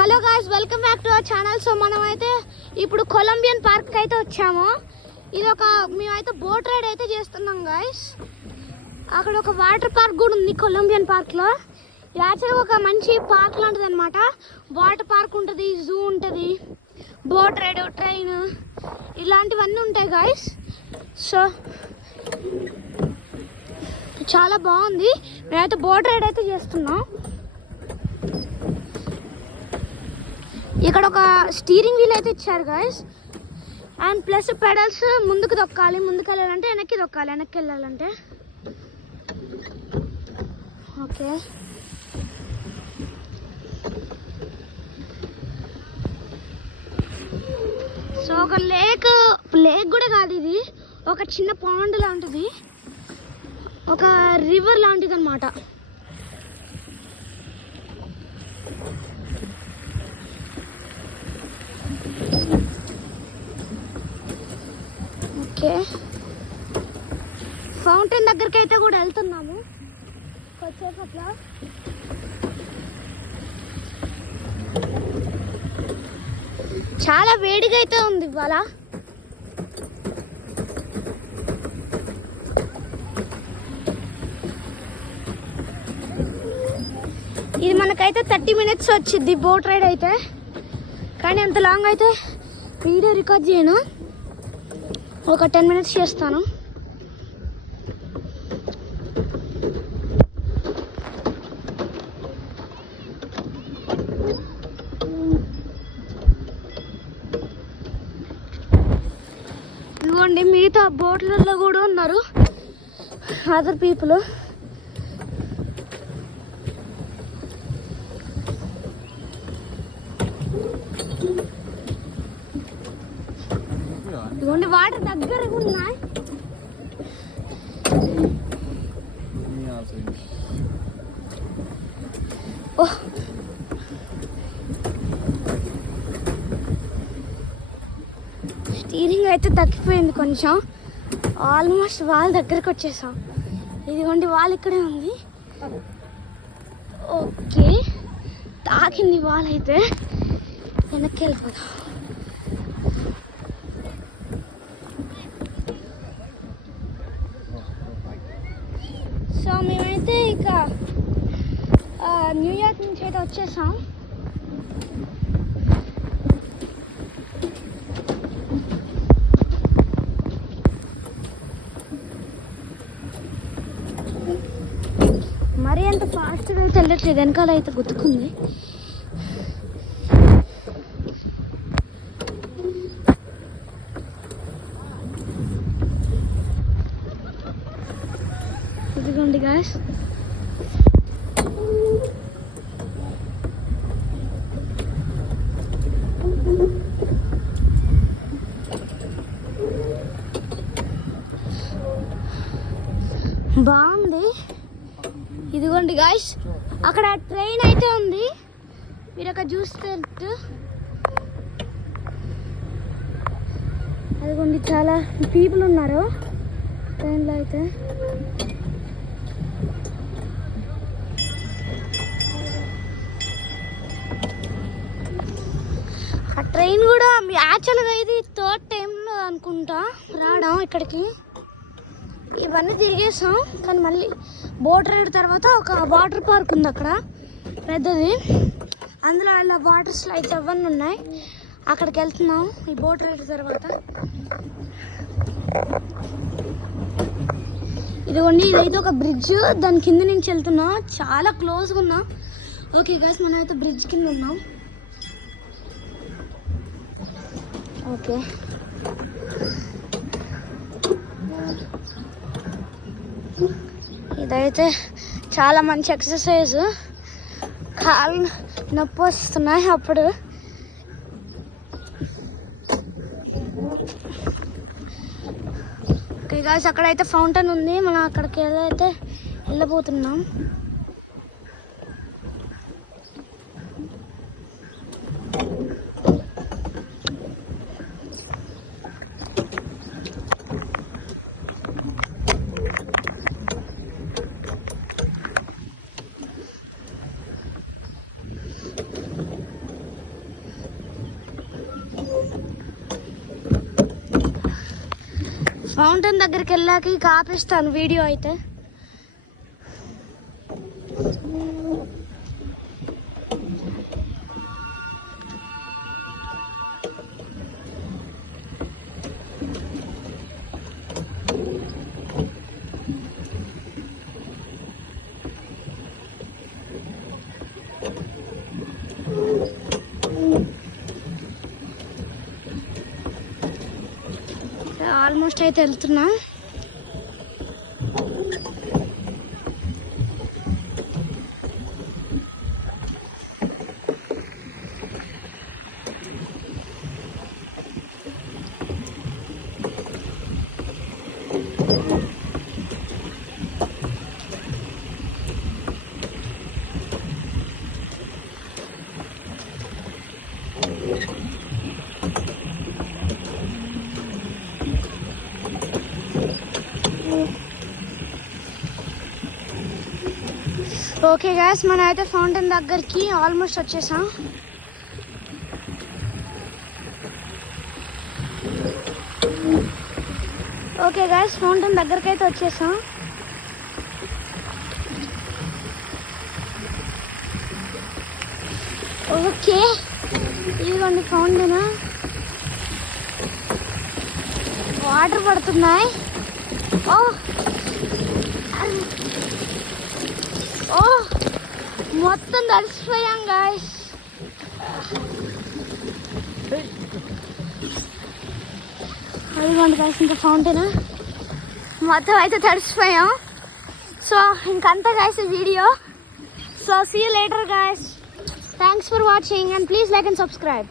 Hello guys, welcome back to our channel. So మనం అయితే ఇప్పుడు కొలంబియన్ పార్క్ అయితే వచ్చాము. ఇది మేమైతే బోట్ రైడ్ అయితే చేస్తున్నాం గాయ్స్. అక్కడ ఒక వాటర్ పార్క్ కూడా ఉంది కొలంబియన్ పార్క్లో. ఇది యాక్చువల్గా ఒక మంచి పార్క్ లాంటిది అనమాట. వాటర్ పార్క్ ఉంటుంది, జూ ఉంటుంది, బోట్ రైడ్, ట్రైన్ ఇలాంటివన్నీ ఉంటాయి గాయ్స్. సో చాలా బాగుంది. మేమైతే బోట్ రైడ్ అయితే చేస్తున్నాం. ఇక్కడ ఒక స్టీరింగ్ వీల్ అయితే ఇచ్చారు గాయస్, అండ్ ప్లస్ పెడల్స్. ముందుకు దొక్కాలి, ముందుకు వెళ్ళాలంటే వెనక్కి దొక్కాలి, వెనక్కి వెళ్ళాలంటే. ఓకే, సో ఒక లేక్ కూడా కాదు, ఇది ఒక చిన్న పాండ్ లాంటిది, ఒక రివర్ లాంటిది అనమాట. ఓకే, ఫౌంటైన్ దగ్గరికి అయితే కూడా వెళ్తున్నాము వచ్చేపట్ల. చాలా వేడిగా అయితే ఉంది ఇవాళ. ఇది మనకైతే 30 minutes వచ్చింది బోట్ రైడ్ అయితే, కానీ అంత లాంగ్ అయితే వీడియో రికార్డ్ చేయను. ఒక 10 minutes చేస్తాను. ఇదిగోండి, మిగతా బోట్లలో కూడా ఉన్నారు అదర్ పీపుల్. ఇదిగోండి, వాటర్ దగ్గర ఉన్నాయి. స్టీరింగ్ అయితే తగ్గిపోయింది కొంచెం. ఆల్మోస్ట్ వాళ్ళ దగ్గరకు వచ్చేసాం. ఇదిగోండి, వాళ్ళు ఇక్కడే ఉంది. ఓకే, తాకింది వాళ్ళైతే. వెనక్కి వెళ్ళిపోదాం. సో మేమైతే ఇక న్యూయార్క్ నుంచి అయితే వచ్చేసాం. మరీ అంత ఫాస్ట్గా అయితే వెళ్ళట్లేదు, వెనకాల అయితే గుర్తుకుంది. ఇదిగోండి గాయ్స్, బాగుంది. ఇదిగోండి గాయ్స్, అక్కడ ట్రైన్ అయితే ఉంది, మీరు అక్కడ చూస్తే. అదిగోండి, చాలా పీపుల్ ఉన్నారు ట్రైన్లో అయితే. ఆ ట్రైన్ కూడా యాక్చువల్గా ఇది 3rd time అనుకుంటా రావడం ఇక్కడికి. ఇవన్నీ తిరిగేసాం, కానీ మళ్ళీ బోట్ రైడ్ తర్వాత ఒక వాటర్ పార్క్ ఉంది అక్కడ పెద్దది. అందులో అలా వాటర్ స్లైడ్స్ అవన్నీ ఉన్నాయి. అక్కడికి వెళ్తున్నాం ఈ బోట్ రైడ్ తర్వాత. ఇదిగోండి, ఇదైతే ఒక బ్రిడ్జ్, దాని కింద నుంచి వెళ్తున్నా. చాలా క్లోజ్గా ఉన్నా. ఓకే గైస్, మనం అయితే బ్రిడ్జ్ కింద ఉన్నాం. ఓకే, ఇదైతే చాలా మంచి ఎక్సర్సైజ్. కాళ్ళు నొప్పి వస్తున్నాయి అప్పుడు. ఓకే గాయ్స్, అక్కడైతే ఫౌంటైన్ ఉంది. మనం అక్కడికి అయితే వెళ్ళబోతున్నాం. ఫౌంటైన్ దగ్గరికి వెళ్ళాక ఇక ఆపేస్తాను వీడియో అయితే. ఆల్మోస్ట్ అయితే వెళ్తున్నా. ఓకే గాయస్, మనం అయితే ఫౌంటైన్ దగ్గరికి ఆల్మోస్ట్ వచ్చేసాం. ఓకే గాయస్, ఫౌంటైన్ దగ్గరికి అయితే వచ్చేసాం. ఓకే, ఇదిగోండి ఫౌంటైన్. వాటర్ పడుతున్నాయి. ఓ ఓ మొత్తం తడిసిపోయాం గాయస్. అదిగోండి గాయస్, ఇంకా ఫౌంటైన్ మొత్తం అయితే తడిసిపోయాం. సో ఇంకంతా guys video. So see you later guys. Thanks for watching and please like and subscribe.